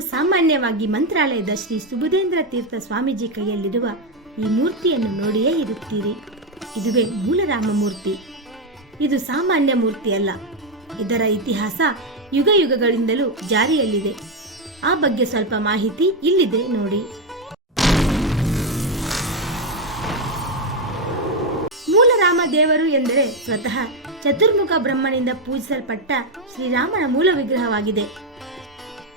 ಸಾಮಾನ್ಯವಾಗಿ ಮಂತ್ರಾಲಯದ ಶ್ರೀ ಸುಬುಧೇಂದ್ರ ತೀರ್ಥ ಸ್ವಾಮೀಜಿ ಕೈಯಲ್ಲಿರುವ ಈ ಮೂರ್ತಿಯನ್ನು ನೋಡಿಯೇ ಇರುತ್ತೀರಿ. ಇದುವೇ ಮೂಲರಾಮ ಮೂರ್ತಿ. ಇದು ಸಾಮಾನ್ಯ ಮೂರ್ತಿಯಲ್ಲ ಇದರ ಇತಿಹಾಸ ಯುಗ ಯುಗಗಳಿಂದಲೂ ಜಾರಿಯಲ್ಲಿದೆ. ಆ ಬಗ್ಗೆ ಸ್ವಲ್ಪ ಮಾಹಿತಿ ಇಲ್ಲಿದೆ ನೋಡಿ. ಮೂಲರಾಮ ದೇವರು ಎಂದರೆ ಸ್ವತಃ ಚತುರ್ಮುಖ ಬ್ರಹ್ಮನಿಂದ ಪೂಜಿಸಲ್ಪಟ್ಟ ಶ್ರೀರಾಮನ ಮೂಲ ವಿಗ್ರಹವಾಗಿದೆ.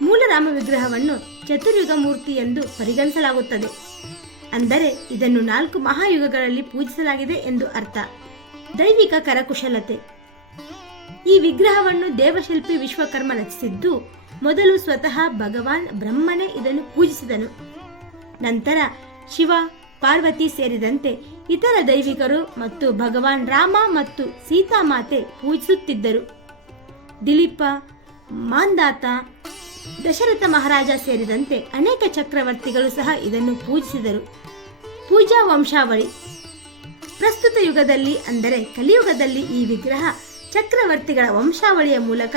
ಮೂಲರಾಮ ವಿಗ್ರಹವನ್ನು ಚತುರ್ಯುಗ ಮೂರ್ತಿ ಎಂದು ಪರಿಗಣಿಸಲಾಗುತ್ತದೆ. ಅಂದರೆ ಇದನ್ನು ನಾಲ್ಕು ಮಹಾಯುಗಗಳಲ್ಲಿ ಪೂಜಿಸಲಾಗಿದೆ ಎಂದು ಅರ್ಥ. ದೈವಿಕ ಕರಕುಶಲತೆ. ಈ ವಿಗ್ರಹವನ್ನು ದೇವಶಿಲ್ಪಿ ವಿಶ್ವಕರ್ಮ ರಚಿಸಿದ್ದು, ಮೊದಲು ಸ್ವತಃ ಭಗವಾನ್ ಬ್ರಹ್ಮನೇ ಇದನ್ನು ಪೂಜಿಸಿದನು. ನಂತರ ಶಿವ, ಪಾರ್ವತಿ ಸೇರಿದಂತೆ ಇತರ ದೈವಿಕರು ಮತ್ತು ಭಗವಾನ್ ರಾಮ ಮತ್ತು ಸೀತಾಮಾತೆ ಪೂಜಿಸುತ್ತಿದ್ದರು. ದಿಲೀಪ, ಮಾಂದಾತ ದಶರಥ ಮಹಾರಾಜ ಸೇರಿದಂತೆ ಅನೇಕ ಚಕ್ರವರ್ತಿಗಳು ಸಹ ಇದನ್ನು ಪೂಜಿಸಿದರು. ಪೂಜಾ ವಂಶಾವಳಿ. ಪ್ರಸ್ತುತ ಯುಗದಲ್ಲಿ ಅಂದರೆ ಕಲಿಯುಗದಲ್ಲಿ ಈ ವಿಗ್ರಹ ಚಕ್ರವರ್ತಿಗಳ ವಂಶಾವಳಿಯ ಮೂಲಕ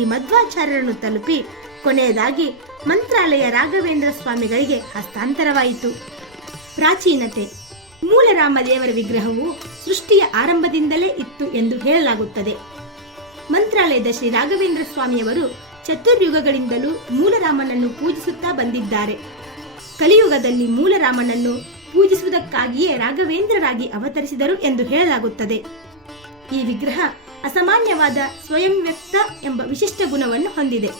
ಈ ಮಧ್ವಾಚಾರ್ಯರನ್ನು ತಲುಪಿ ಕೊನೆಯದಾಗಿ ಮಂತ್ರಾಲಯ ರಾಘವೇಂದ್ರ ಸ್ವಾಮಿಗಳಿಗೆ ಹಸ್ತಾಂತರವಾಯಿತು. ಪ್ರಾಚೀನತೆ. ಮೂಲ ರಾಮದೇವರ ವಿಗ್ರಹವು ಸೃಷ್ಟಿಯ ಆರಂಭದಿಂದಲೇ ಇತ್ತು ಎಂದು ಹೇಳಲಾಗುತ್ತದೆ. ಮಂತ್ರಾಲಯದ ಶ್ರೀ ರಾಘವೇಂದ್ರ ಸ್ವಾಮಿಯವರು ಚತುರ್ಯುಗಗಳಿಂದಲೂ ಮೂಲರಾಮನನ್ನು ಪೂಜಿಸುತ್ತಾ ಬಂದಿದ್ದಾರೆ. ಕಲಿಯುಗದಲ್ಲಿ ಮೂಲರಾಮನನ್ನು ಪೂಜಿಸುವುದಕ್ಕಾಗಿಯೇ ರಾಘವೇಂದ್ರರಾಗಿ ಅವತರಿಸಿದರು ಎಂದು ಹೇಳಲಾಗುತ್ತದೆ. ಈ ವಿಗ್ರಹ ಅಸಾಮಾನ್ಯವಾದ ಸ್ವಯಂ ವ್ಯಕ್ತ ಎಂಬ ವಿಶಿಷ್ಟ ಗುಣವನ್ನು ಹೊಂದಿದೆ.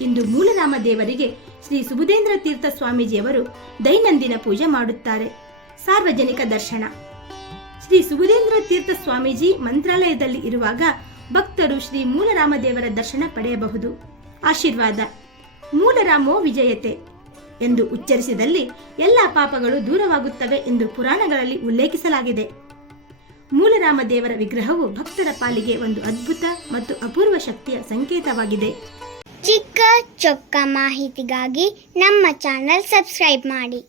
ಇಂದು ಮೂಲರಾಮ ದೇವರಿಗೆ ಶ್ರೀ ಸುಬುಧೇಂದ್ರ ತೀರ್ಥ ಸ್ವಾಮೀಜಿಯವರು ದೈನಂದಿನ ಪೂಜೆ ಮಾಡುತ್ತಾರೆ. ಸಾರ್ವಜನಿಕ ದರ್ಶನ. ಶ್ರೀ ಸುಬುಧೇಂದ್ರ ತೀರ್ಥ ಸ್ವಾಮೀಜಿ ಮಂತ್ರಾಲಯದಲ್ಲಿ ಇರುವಾಗ ಭಕ್ತರು ಶ್ರೀ ಮೂಲರಾಮ ದೇವರ ದರ್ಶನ ಪಡೆಯಬಹುದು. ಆಶೀರ್ವಾದ. ಮೂಲರಾಮೋ ವಿಜಯತೆ ಎಂದು ಉಚ್ಚರಿಸಿದಲ್ಲಿ ಎಲ್ಲ ಪಾಪಗಳು ದೂರವಾಗುತ್ತವೆ ಎಂದು ಪುರಾಣಗಳಲ್ಲಿ ಉಲ್ಲೇಖಿಸಲಾಗಿದೆ. ಮೂಲರಾಮ ದೇವರ ವಿಗ್ರಹವು ಭಕ್ತರ ಪಾಲಿಗೆ ಒಂದು ಅದ್ಭುತ ಮತ್ತು ಅಪೂರ್ವ ಶಕ್ತಿಯ ಸಂಕೇತವಾಗಿದೆ. ಚಿಕ್ಕ ಚೊಕ್ಕ ಮಾಹಿತಿಗಾಗಿ ನಮ್ಮ ಚಾನೆಲ್ ಸಬ್ಸ್ಕ್ರೈಬ್ ಮಾಡಿ.